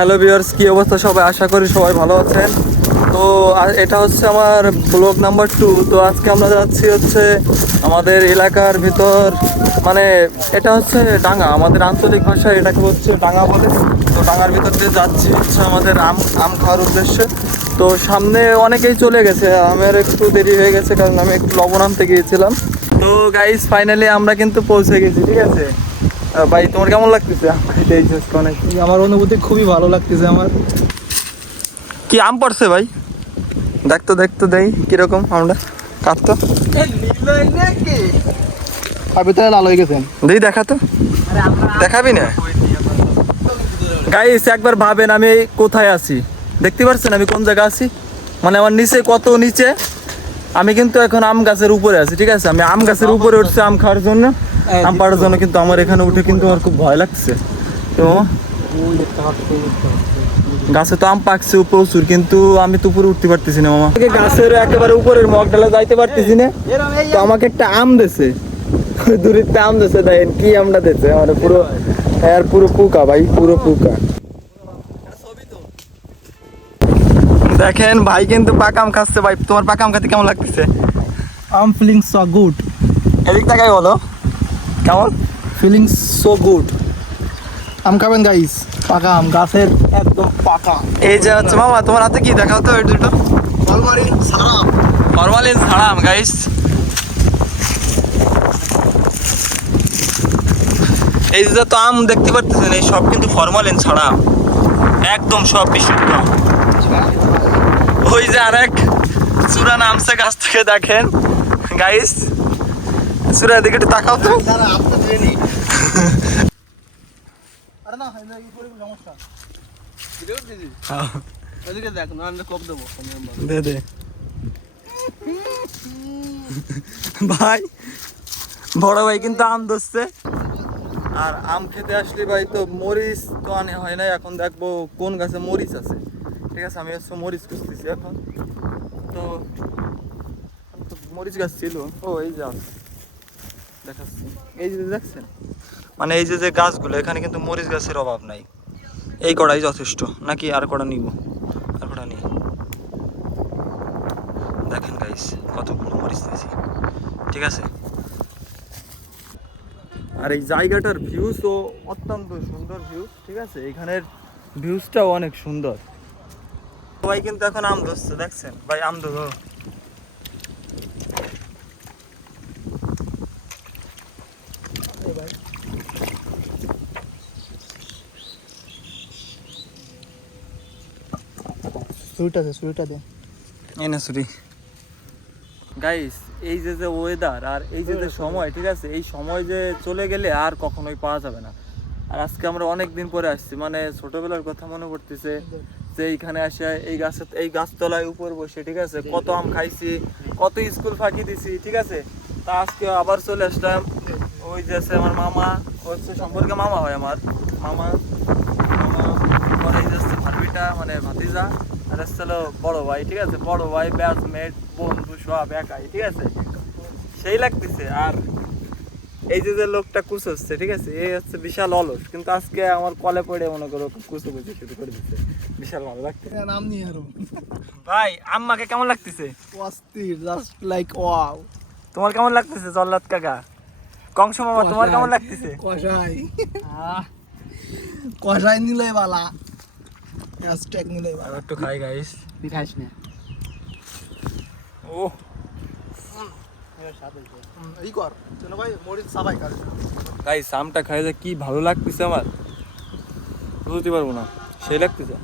Hello viewers, কি অবস্থা সবাই? আশা করি সবাই ভালো আছেন। তো এটা হচ্ছে আমার ব্লগ নাম্বার 2। তো আজকে আমরা যাচ্ছি হচ্ছে আমাদের এলাকার ভিতর, মানে এটা হচ্ছে ডাঙ্গা, আমাদের আঞ্চলিক ভাষায় এটাকে হচ্ছে ডাঙ্গা বলে। তো ডাঙ্গার ভিতর দিয়ে যাচ্ছি হচ্ছে আমাদের আম খাওয়ার উদ্দেশ্যে। তো সামনে অনেকেই চলে গেছে, আমার একটু দেরি হয়ে গেছে কারণ আমি একটু লবণ আনতে গিয়েছিলাম। তো গাইস ফাইনালি আমরা কিন্তু পৌঁছে গেছি, ঠিক আছে। ভাই তোমার কেমন লাগতেছে? আমার অনুভূতি খুবই ভালো লাগতেছে আমার। কি আম পড়ছে ভাই? দেখতো দেই কিরকম আমরা কাটতো। আর ভিতরে লাল হয়ে গেছেন। দেই দেখাতো, দেখাবি না? গাইস একবার ভাবেন আমি কোথায় আছি, দেখতে পাচ্ছেন আমি কোন জায়গায় আছি? মানে আমার নিচে কত নিচে, আমি কিন্তু এখন আম গাছের উপরে আছি, ঠিক আছে। আমি আম গাছের উপরে উঠছি আম খাওয়ার জন্য, আম পাড়ার জন্য। কিন্তু আমার এখানে উঠে কিন্তু আমার খুব ভয় লাগছে। তো গাছে তো আম পাকছে প্রচুর, কিন্তু আমি তো উপরে উঠতে পারতেছি না মামা। গাছের একেবারে উপরের মগ ডালে যাইতে পারতেছি না। তো আমাকে একটা আম দেছে, দূরিতে আম দেছে, দেখেন কি আমটা দেছে মানে পুরো আর পুরো পোকা ভাই, পুরো পোকা। দেখেন ভাই কিন্তু পাকাম খাচ্ছে। ভাই তোমার পাকাম খাতে কেমন লাগতেছে? আম ফিলিং সো গুড। এদিক তাকাই বলো কেমন ফিলিং সো গুড। আম খাবেন গাইস? পাকা আম, গাছের একদম পাকা। এই যে হচ্ছে মামা, তোমার হাতে কি দেখাও তো? এই দুটো ফরমালিন ছাড়া। ফরমালিন ছাড়া আম গাইস। এই যে তো আম দেখতে পারতেছেন, এই সব কিন্তু ফরমালিন ছাড়া আম, একদম সব বিশুদ্ধ। ওই যে আরেক চূড়া নামছে গাছ থেকে, দেখেন গাইস, চূড়ার দিকে একটু তাকাও তো। আরে না, এই সমস্যা। এদিকে দেখ না, আমি কোপ দেবো। দে ভাই, বড় ভাই কিন্তু আম ধরছে। আর আম খেতে আসলে ভাই তো মরিচ তো আনে হয় না। এখন দেখবো কোন গাছে মরিচ আছে, ঠিক আছে। আমি হচ্ছে মরিচ খুঁজতেছি এখন। তো মরিচ গাছ ছিল, ও এই যে দেখাচ্ছি, এই যে দেখছেন, মানে এই যে গাছগুলো, এখানে কিন্তু মরিচ গাছের অভাব নাই। এই কড়াই যথেষ্ট নাকি আর কড়া নিব? আর কড়া নিই। দেখেন গাইস কতগুলো মরিচ দিয়েছি, ঠিক আছে। আর এই জায়গাটার ভিউজও অত্যন্ত সুন্দর ভিউজ, ঠিক আছে। এখানের ভিউজটাও অনেক সুন্দর। ভাই কিন্তু এখন আম ধরছে, দেখছেন ভাই আম ধরো। সুইটা দে। এই না ছুরি। গাইস এই যে ওয়েদার আর এই যে সময়, ঠিক আছে, এই সময় যে চলে গেলে আর কখনোই পাওয়া যাবে না। আর আজকে আমরা অনেক দিন পরে আসছি, মানে ছোটবেলার কথা মনে পড়তেছে যে এইখানে আসে এই গাছতলায় উপর বসে, ঠিক আছে, কত আম খাইছি, কত স্কুল ফাঁকি দিছি, ঠিক আছে। তা আজকে আবার চলে আসলাম। ওই যে আছে আমার মামা, হচ্ছে সম্পর্কে মামা হয় আমার মামা। পরে যাচ্ছে ভাবিটা, মানে ভাতিজা। আর হচ্ছিল বড় ভাই, ঠিক আছে, বড় ভাই ব্যাচমেট বন্ধু সব একাই, ঠিক আছে, সেই লাগতেছে। আর এই যে লোকটা কুচ হচ্ছে, ঠিক আছে, এই হচ্ছে বিশাল অলস, কিন্তু আজকে আমার কলে পড়ে মনে করো কুচু শুরু করে দিচ্ছে। বিশাল ভালো লাগতেছে। নাম নিয়ে আরো ভাই আম্মাকে কেমন লাগতেছে? অস্থির, জাস্ট লাইক ওয়াও। তোমার কেমন লাগতেছে জল্লাদ কাকা? কংস মামা তোমার কেমন লাগতেছে? কষাই কষাই নিলে বালা, হ্যাশট্যাগ নিলে বালা। একটু খাই গাইস। তুই খাইস না? ও এই কর চলো ভাই, মরিচ সাবাই কর গাইস, আমটা খাই যে কি ভালো লাগতেছে আমার, বুঝতে পারবো না, সেই লাগতেছে।